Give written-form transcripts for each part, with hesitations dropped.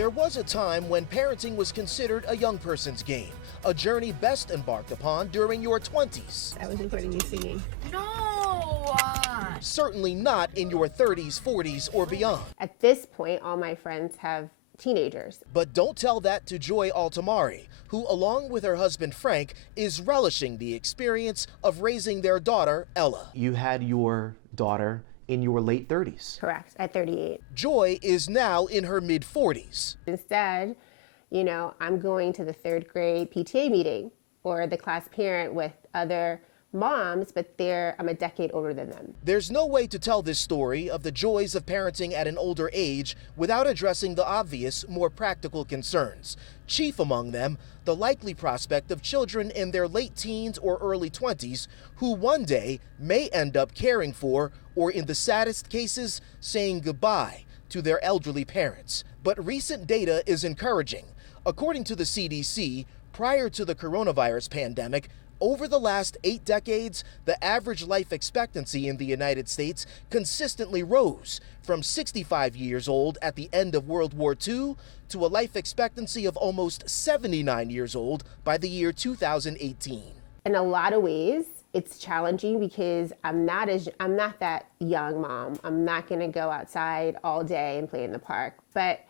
There was a time when parenting was considered a young person's game, a journey best embarked upon during your 20s. I was recording you singing. No! Certainly not in your 30s, 40s, or beyond. At this point, all my friends have teenagers. But don't tell that to Joy Altamari, who, along with her husband Frank, is relishing the experience of raising their daughter, Ella. You had your daughter in your late 30s. Correct, at 38. Joy is now in her mid-40s. Instead, I'm going to the 3rd grade PTA meeting or the class parent with other moms, but I'm a decade older than them. There's no way to tell this story of the joys of parenting at an older age without addressing the obvious, more practical concerns. Chief among them, the likely prospect of children in their late teens or early 20s who one day may end up caring for, or in the saddest cases, saying goodbye to their elderly parents. But recent data is encouraging. According to the CDC, prior to the coronavirus pandemic, over the last 8 decades, the average life expectancy in the United States consistently rose from 65 years old at the end of World War II to a life expectancy of almost 79 years old by the year 2018. In a lot of ways, it's challenging because I'm not that young mom. I'm not going to go outside all day and play in the park, but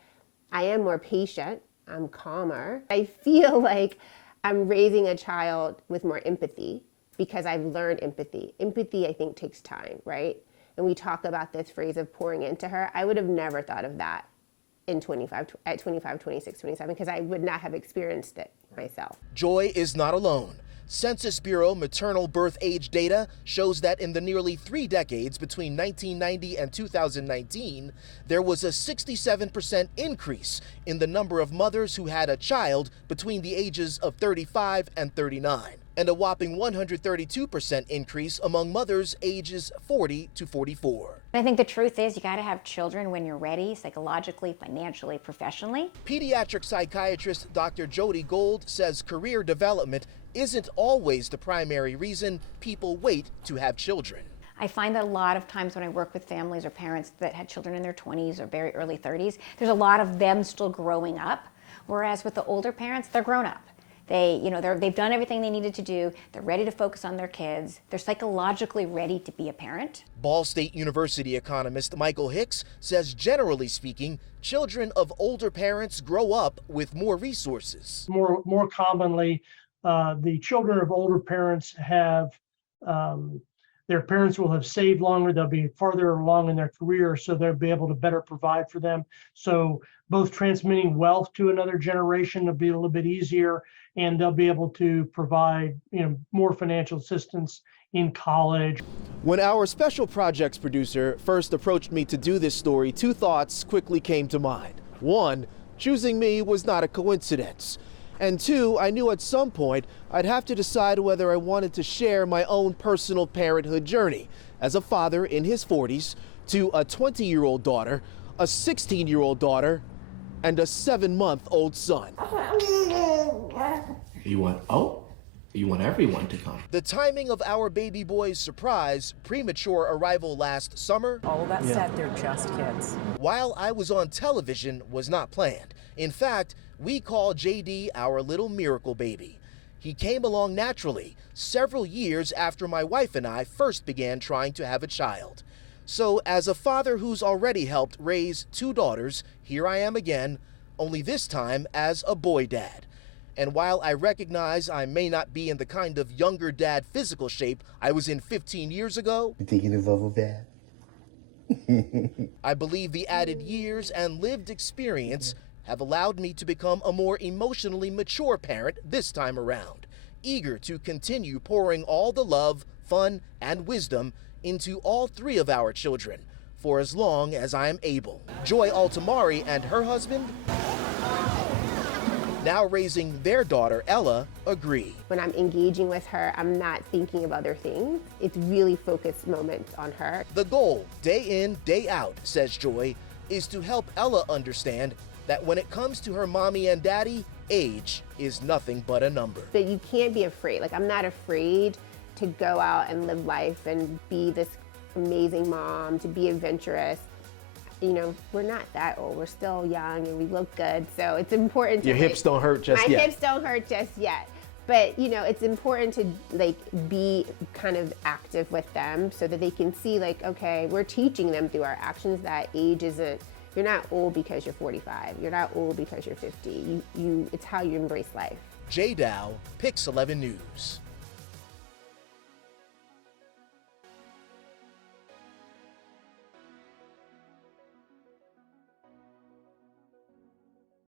I am more patient. I'm calmer. I feel like I'm raising a child with more empathy because I've learned empathy. Empathy, I think, takes time, right? And we talk about this phrase of pouring into her. I would have never thought of that at 25, 26, 27, because I would not have experienced it myself. Joy is not alone. Census Bureau maternal birth age data shows that in the nearly 3 decades between 1990 and 2019, there was a 67% increase in the number of mothers who had a child between the ages of 35 and 39, and a whopping 132% increase among mothers ages 40 to 44. I think the truth is you got to have children when you're ready, psychologically, financially, professionally. Pediatric psychiatrist Dr. Jody Gold says career development isn't always the primary reason people wait to have children. I find that a lot of times when I work with families or parents that had children in their 20s or very early 30s, there's a lot of them still growing up, whereas with the older parents, they're grown up. They've done everything they needed to do. They're ready to focus on their kids. They're psychologically ready to be a parent. Ball State University economist Michael Hicks says, generally speaking, children of older parents grow up with more resources. More commonly, the children of older parents have, their parents will have saved longer, they'll be farther along in their career, so they'll be able to better provide for them. So both transmitting wealth to another generation will be a little bit easier, and they'll be able to provide more financial assistance in college. When our special projects producer first approached me to do this story, 2 thoughts quickly came to mind. 1, choosing me was not a coincidence. And 2, I knew at some point I'd have to decide whether I wanted to share my own personal parenthood journey as a father in his 40s to a 20-year-old daughter, a 16-year-old daughter, and a 7-month-old son. You want everyone to come. The timing of our baby boy's surprise, premature arrival last summer, All that said, they're just kids. while I was on television, was not planned. In fact, we call JD our little miracle baby. He came along naturally, several years after my wife and I first began trying to have a child. So as a father who's already helped raise 2 daughters, here I am again, only this time as a boy dad. And while I recognize I may not be in the kind of younger dad physical shape I was in 15 years ago, You thinking of bubble bath? I believe the added years and lived experience have allowed me to become a more emotionally mature parent this time around, eager to continue pouring all the love, fun, and wisdom into all 3 of our children for as long as I am able. Joy Altamari and her husband, now raising their daughter Ella, agree. When I'm engaging with her, I'm not thinking of other things. It's really focused moments on her. The goal, day in, day out, says Joy, is to help Ella understand that when it comes to her mommy and daddy, age is nothing but a number. But you can't be afraid. Like, I'm not afraid to go out and live life and be this amazing mom, to be adventurous. you know, we're not that old. We're still young and we look good. So it's important to Your hips don't hurt just my yet. hips don't hurt just yet. But, you know, it's important to like be kind of active with them so that they can see like, okay, we're teaching them through our actions that age isn't, you're not old because you're 45. You're not old because you're 50. It's how you embrace life. Jay Dow, Pix 11 News.